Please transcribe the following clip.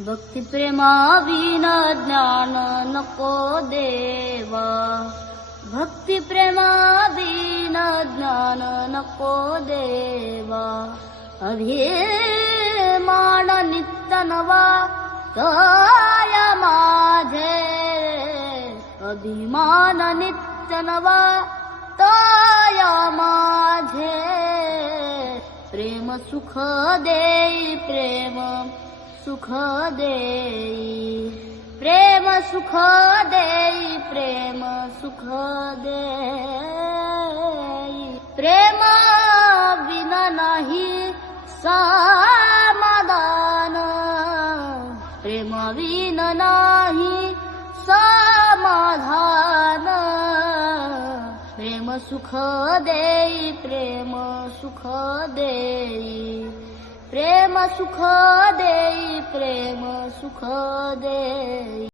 भक्ती प्रेमा विना ज्ञान नको देवा, भक्ती प्रेमा विना ज्ञान नको देवा. अभिमान नित्य नवा तय माझे, अभिमान नित्य नवा तय माझे. प्रेम सुख देई, प्रेम सुख देई, प्रेम सुख देई, प्रेम सुख देई. प्रेम विना नाही समाधान, प्रेम विना नाही समाधान. प्रेम सुख देई, प्रेम सुख देई, प्रेम सुख देई, प्रेम सुख देई.